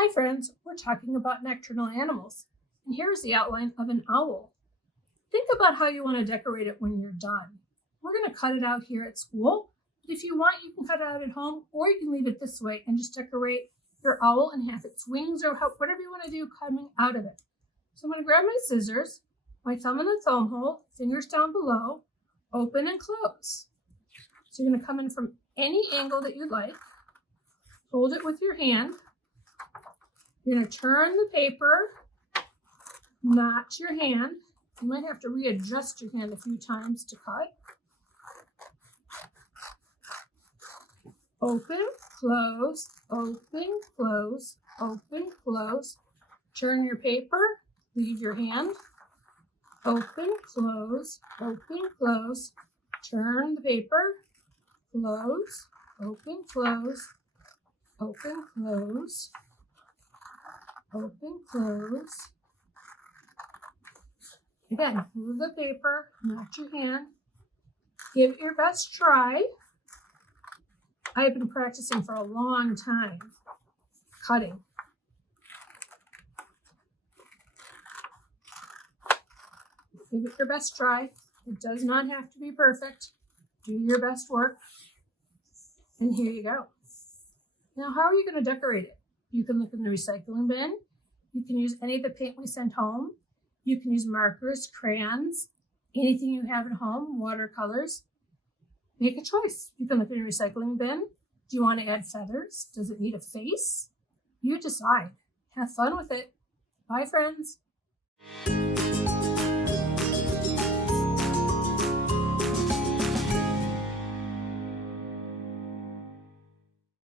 Hi friends, we're talking about nocturnal animals, and here's the outline of an owl. Think about how you want to decorate it when you're done. We're going to cut it out here at school, but if you want, you can cut it out at home, or you can leave it this way and just decorate your owl and have its wings or whatever you want to do coming out of it. So I'm going to grab my scissors, my thumb in the thumb hole, fingers down below, open and close. So you're going to come in from any angle that you like, hold it with your hand. You're going to turn the paper, notch your hand. You might have to readjust your hand a few times to cut. Open, close, open, close, open, close. Turn your paper, leave your hand. Open, close, turn the paper, close, open, close, open, close, open, close. Again, move the paper, notch your hand. Give it your best try. I've been practicing for a long time, cutting. Give it your best try. It does not have to be perfect. Do your best work. And here you go. Now, how are you going to decorate it? You can look in the recycling bin. You can use any of the paint we sent home. You can use markers, crayons, anything you have at home, watercolors. Make a choice. You can look in the recycling bin. Do you want to add feathers? Does it need a face? You decide. Have fun with it. Bye, friends.